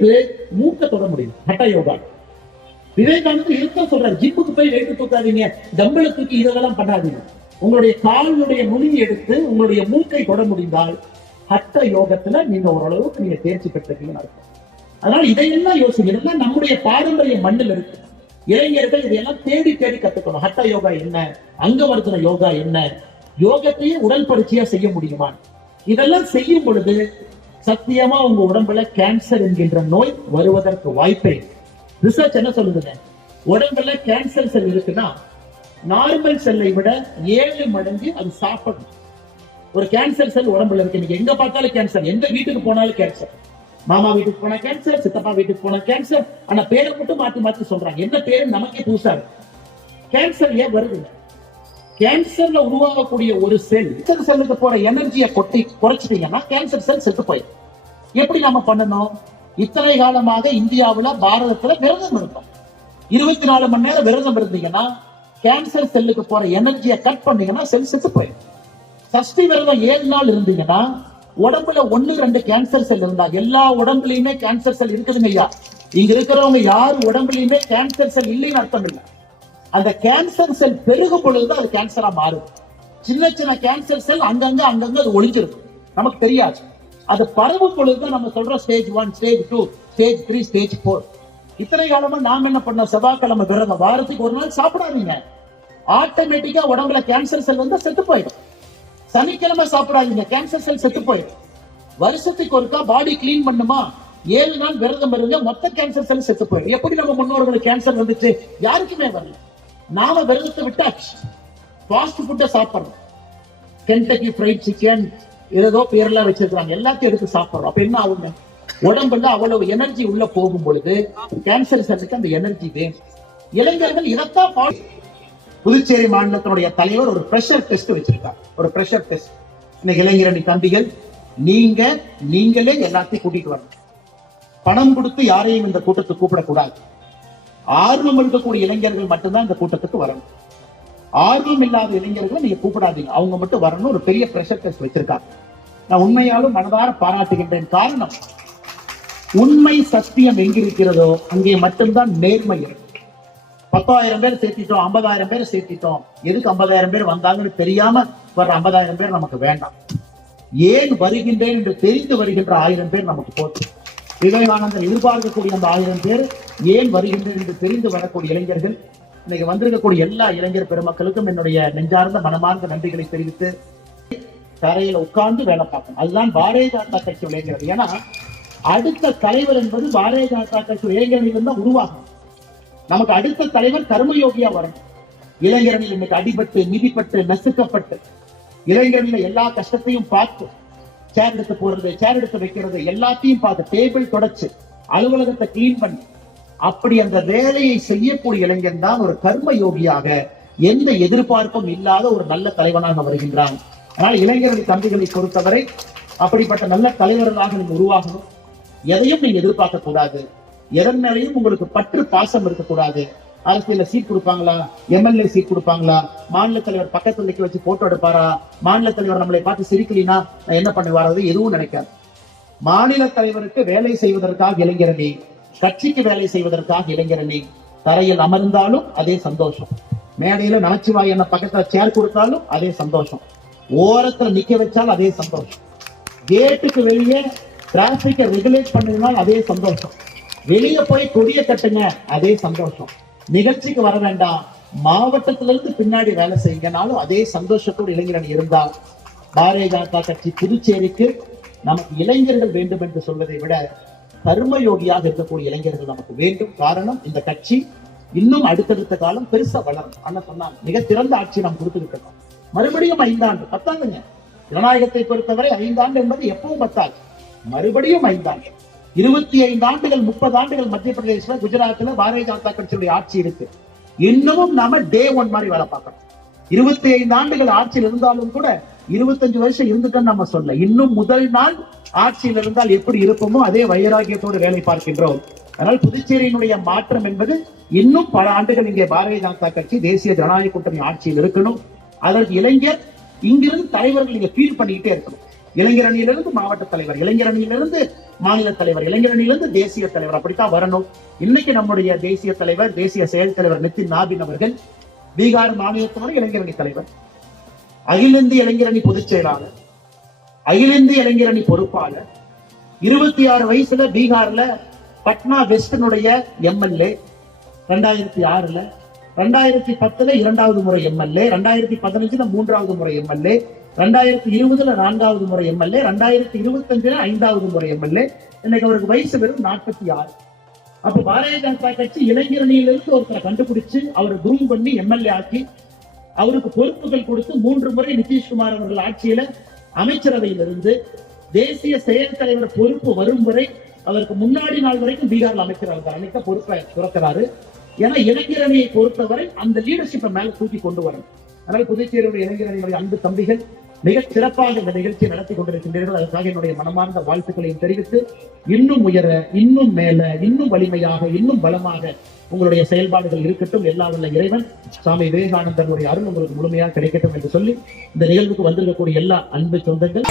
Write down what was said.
எடுத்து மூக்க தொட முடியும் ஹட்ட யோகா. விவேகானந்தர் இருக்க சொல்றாரு, ஜிம்முக்கு போய் வெயிட்டு தூக்காதீங்க, டம்பிளை தூக்கி இதெல்லாம் பண்ணாதீங்க. உங்களுடைய காலுடைய நுனியை எடுத்து உங்களுடைய மூக்கை தொட முடிந்தால் ஹட்ட யோகத்துல நீங்க ஓரளவுக்கு நீங்க தேர்ச்சி பெற்றிருக்கீங்கன்னு அர்த்தம். அதனால இதையெல்லாம் யோசிங்க, இதெல்லாம் நம்முடைய பாரம்பரிய மண்ணில் இருக்கு. இளைஞர்கள் இதையெல்லாம் தேடி தேடி கத்துக்கணும். ஹட்ட யோகா என்ன, அங்கவர்த்தன யோகா என்ன, யோகத்தையே உடல் பயிற்சியா செய்ய முடியுமா? இதெல்லாம் செய்யும் பொழுது சத்தியமா உங்க உடம்புல கேன்சர் என்கின்ற நோய் வருவதற்கு வாய்ப்பே. ரிசர்ச் என்ன சொல்லுதுங்க, உடம்புல கேன்சர் செல் இருக்குன்னா நார்மல் செல்லை விட 7 மடங்கு அது சாப்பிடணும். ஒரு கேன்சர் செல் உடம்புல இருக்கு, நீங்க எங்க பார்த்தாலும் கேன்சர், எந்த வீட்டுக்கு போனாலும் கேன்சர். மாமா வீட்டுக்கு போனா கேன்சர், சித்தப்பா வீட்டுக்கு போனா கேன்சர். ஆனா பேரை மட்டும் மாத்தி மாத்தி சொல்றாங்க. என்ன பேரு நமக்கே புதுசா இருக்கு. கேன்சர் ஏன் வருதுங்க? கேன்சர்ல உருவாகக்கூடிய ஒரு செல்லுக்கு போற எனர்ஜியை குறைச்சிட்டீங்கன்னா கேன்சர் செல் செத்து போயிடும். எப்படி நாம பண்ணணும்? இத்தனை காலமாக இந்தியாவுல பாரதத்துல விரதம் இருக்கும். 24 மணி நேரம் விரதம் இருந்தீங்கன்னா கேன்சர் செல்லுக்கு போற எனர்ஜியை கட் பண்ணீங்கன்னா செல் செத்து போயிடும். சஷ்டி விரதம் 7 நாள் இருந்தீங்கன்னா உடம்புல 1-2 கேன்சர் செல் இருந்தா எல்லா உடம்புலயுமே கேன்சர் செல் இருக்குதுங்க ஐயா. இங்க இருக்கிறவங்க யாரு உடம்புலயுமே கேன்சர் செல் இல்லைன்னு அர்த்தம் இல்லை. அந்த கேன்சர் செல் பெருகும் பொழுதுதான் அது கேன்சரா மாறும். சின்ன சின்ன கேன்சர் செல் அங்கங்க அது ஒளிஞ்சிருக்கும், நமக்கு தெரியாது. அது பரவும் பொழுதுதான் நம்ம சொல்றோம் ஸ்டேஜ் 1, ஸ்டேஜ் 2, ஸ்டேஜ் 3, ஸ்டேஜ் 4. இத்தனை காலமா நாம என்ன பண்ண, செவ்வாய்க்கிழமை விரதம், வாரத்துக்கு ஒரு நாள் சாப்பிடாதீங்க, ஆட்டோமேட்டிக்கா உடம்புல கேன்சர் செல் வந்து செத்து போயிடும். சனிக்கிழமை சாப்பிடாதீங்க, கேன்சர் செல் செத்து போயிடும். வருஷத்துக்கு ஒருக்கா பாடி கிளீன் பண்ணுமா, 7 நாள் விரதம் இருங்க, மொத்த கேன்சர் செல் செத்து போயிடும். எப்படி நம்ம முன்னோர்களுக்கு கேன்சர் வந்துச்சு? யாருக்குமே வரல. நாம விரதத்தை விட்டாச்சு, ஃபாஸ்ட் ஃபுட்டை சாப்பிடுறோம். கென்டக்கி ஃப்ரைட் சிக்கன் ஏதோ பேரெல்லாம் வச்சிருக்காங்க, எல்லாத்தையும் எடுத்து சாப்பிடுறோம். அப்ப என்ன ஆகுங்க, உடம்புல அவ்வளவு எனர்ஜி உள்ள போகும் பொழுது கேன்சர் செல்லுக்கு அந்த எனர்ஜி வேணும். இளைஞர்கள் இதைத்தான். புதுச்சேரி மாநிலத்தினுடைய தலைவர் ஒரு பிரஷர் டெஸ்ட் வச்சிருக்காங்க, ஒரு பிரஷர் டெஸ்ட். இன்னைக்கு இளைஞரணி தம்பிகள், நீங்களே எல்லாத்தையும் கூட்டிட்டு வரணும். பணம் கொடுத்து யாரையும் இந்த கூட்டத்துக்கு கூப்பிடக்கூடாது. ஆர்வம் இருக்கக்கூடிய இளைஞர்கள் மட்டும்தான் இந்த கூட்டத்துக்கு வரணும். ஆர்வம் இல்லாத இளைஞர்களை நீங்க கூப்பிடாதீங்க, அவங்க மட்டும் வரணும். ஒரு பெரிய பிரஷர் டெஸ்ட் வச்சிருக்காங்க. நான் உண்மையாலும் மனதார பாராட்டுகின்றேன். காரணம், உண்மை சத்தியம் எங்கிருக்கிறதோ அங்கே மட்டும்தான் நேர்மை இருக்கு. 10,000 பேர் சேர்த்திட்டோம், 50,000 பேர் சேர்த்திட்டோம், எதுக்கு 50,000 பேர் வந்தாங்கன்னு தெரியாம வர்ற 50,000 பேர் நமக்கு வேண்டாம். ஏன் வருகின்றேன் என்று தெரிந்து வருகின்ற 1000 பேர் நமக்கு போட்டு. விவேகானந்தர் எதிர்பார்க்கக்கூடிய அந்த 1000 பேர் ஏன் வருகின்றேன் என்று தெரிந்து வரக்கூடிய இளைஞர்கள். இன்னைக்கு வந்திருக்கக்கூடிய எல்லா இளைஞர் பெருமக்களுக்கும் என்னுடைய நெஞ்சார்ந்த மனமார்ந்த நன்றிகளை தெரிவித்து, தரையில உட்கார்ந்து வேலை பார்க்கணும். அதுதான் பாரதிய ஜனதா கட்சி இளைஞர்கள். ஏன்னா அடுத்த தலைவர் என்பது பாரதிய ஜனதா கட்சி இளைஞர்களில் தான் உருவாகும். நமக்கு அடுத்த தலைவர் கர்மயோகியா வரணும். இளைஞர்கள் இன்னைக்கு அடிபட்டு மிதிப்பட்டு நசுக்கப்பட்டு இளைஞர்கள் எல்லா கஷ்டத்தையும் பார்த்து, சேர் எடுத்து போறது, சேர் எடுத்து வைக்கிறது, எல்லாத்தையும் பார்த்து, டேபிள் தொடச்சு, அலுவலகத்தை கிளீன் பண்ணி, அப்படி அந்த வேலையை செய்யக்கூடிய இளைஞன் தான் ஒரு கர்ம யோகியாக எந்த எதிர்பார்ப்பும் இல்லாத ஒரு நல்ல தலைவனாக வருகின்றான். ஆனால் இளைஞர்கள் தம்பிகளை பொறுத்தவரை அப்படிப்பட்ட நல்ல தலைவர்களாக நீங்க உருவாகணும். எதையும் நீங்க எதிர்பார்க்க கூடாது, எதன் மேலையும் உங்களுக்கு பற்று பாசம் இருக்கக்கூடாது. அரசியல சீட் கொடுப்பாங்களா, எம்எல்ஏ சீட் கொடுப்பாங்களா, மாநில தலைவர் பக்கத்துல நிக்க வச்சு போட்டோ எடுப்பாரா, மாநில தலைவர் நம்மளை பார்த்து சிரிக்கலினா என்ன பண்ணுவாரு, எதுவும் நினைக்காது. மாநில தலைவருக்கு வேலை செய்வதற்காக இளைஞரணி, கட்சிக்கு வேலை செய்வதற்காக இளைஞரணி. தரையில் அமர்ந்தாலும் அதே சந்தோஷம், மேடையில நமச்சிவாய் என்ன பக்கத்துல சேர் கொடுத்தாலும் அதே சந்தோஷம், ஓரத்துல நிக்க வச்சாலும் அதே சந்தோஷம், கேட்டுக்கு வெளியே டிராபிக்கை ரெகுலேட் பண்ணினால் அதே சந்தோஷம், வெளியே போய் கொடிய கட்டுங்க அதே சந்தோஷம், நிகழ்ச்சிக்கு வர வேண்டாம் மாவட்டத்திலிருந்து பின்னாடி வேலை செய்யுங்கனாலும் அதே சந்தோஷத்தோடு இளைஞரணி இருந்தால், பாரதிய ஜனதா கட்சி புதுச்சேரிக்கு நமக்கு இளைஞர்கள் வேண்டும் என்று சொல்வதை விட கர்மயோகியாக இருக்கக்கூடிய இளைஞர்கள் நமக்கு வேண்டும். காரணம், இந்த கட்சி இன்னும் அடுத்தடுத்த காலம் பெருசா வளரும். அண்ணா சொன்னாங்க, மிக சிறந்த ஆட்சி நாம் கொடுத்துக்கிட்டு இருக்கோம். மறுபடியும் 5 ஆண்டு பத்தாதுங்க. ஜனநாயகத்தை பொறுத்தவரை 5 ஆண்டு என்பது எப்பவும் பத்தாது, மறுபடியும் 5 ஆண்டு, 25 ஆண்டுகள் 30 ஆண்டுகள் மத்திய பிரதேசல, குஜராத்ல பாரதிய ஜனதா கட்சியுடைய ஆட்சி இருக்கு. இன்னமும் நாம டே 1 மாதிரி வேலை பார்க்கணும். 25 ஆண்டுகள் ஆட்சியில் இருந்தாலும் கூட 25 வருஷம் இருந்துட்டோன்னு நம்ம சொல்ல, இன்னும் முதல் நாள் ஆட்சியில் இருந்தால் எப்படி இருப்போமோ அதே வைராகியத்தோடு வேலை பார்க்கின்றோம். அதனால் புதுச்சேரியினுடைய மாற்றம் என்பது இன்னும் பல ஆண்டுகள் இங்கே பாரதிய ஜனதா கட்சி தேசிய ஜனநாயக கூட்டணி ஆட்சியில் இருக்கணும். அதற்கு இளைஞர் இங்கிருந்து தலைவர்கள் இங்க ஃபீல் பண்ணிக்கிட்டே இருக்கணும். இளைஞர் அணியிலிருந்து மாவட்ட தலைவர், இளைஞர் அணியிலிருந்து மாநில தலைவர், இளைஞரணியிலிருந்து தேசிய தலைவர், அப்படித்தான் வரணும். இன்னைக்கு நம்முடைய தேசிய தலைவர், தேசிய செயல் தலைவர் நிதின் நாபின் அவர்கள் பீகார் மாநிலத்தோட இளைஞரணி தலைவர், அகில இந்திய இளைஞரணி பொதுச் செயலாளர், அகில இந்திய இளைஞரணி பொறுப்பாளர், 26 வயசுல பீகார்ல பட்னா வெஸ்டனுடைய எம்எல்ஏ, 2006ல, 2010ல 2வது முறை எம்எல்ஏ, 2015ல 3வது முறை எம்எல்ஏ, 2020ல 4வது முறை எம்எல்ஏ, 2025ல 5வது முறை எம்எல்ஏ. இன்னைக்கு அவருக்கு வயசு வெறும் 46. அப்ப பாரதிய ஜனதா கட்சி இளைஞரணியிலிருந்து ஒருத்தரை கண்டுபிடிச்சு அவரை குரூம் பண்ணி எம்எல்ஏ ஆக்கி அவருக்கு பொறுப்புகள் கொடுத்து 3 முறை நிதிஷ்குமார் அவர்கள் ஆட்சியில அமைச்சரவையிலிருந்து தேசிய செயல் தலைவர் பொறுப்பு வரும் வரை அதற்கு முன்னாடி நாள் வரைக்கும் பீகார்ல அமைச்சர் அன்னைக்கு பொறுப்பை துறக்கிறாரு. ஏன்னா இளைஞரணியை பொறுத்தவரை அந்த லீடர்ஷிப்பை மேல தூக்கி கொண்டு வரணும். அதனால புதுச்சேரியுடைய இளைஞரணியுடைய அன்பு தம்பிகள் மிக சிறப்பாக இந்த நிகழ்ச்சியை நடத்தி கொண்டிருக்கின்றீர்கள். அதற்காக என்னுடைய மனமார்ந்த வாழ்த்துக்களையும் தெரிவித்து இன்னும் உயர, இன்னும் மேல, இன்னும் வலிமையாக, இன்னும் பலமாக உங்களுடைய செயல்பாடுகள் இருக்கட்டும். எல்லா வல்ல இறைவன் சுவாமி விவேகானந்தருடைய அருள் உங்களுக்கு முழுமையாக கிடைக்கட்டும் என்று சொல்லி இந்த நிகழ்வுக்கு வந்திருக்கக்கூடிய எல்லா அன்பு சொந்தங்கள்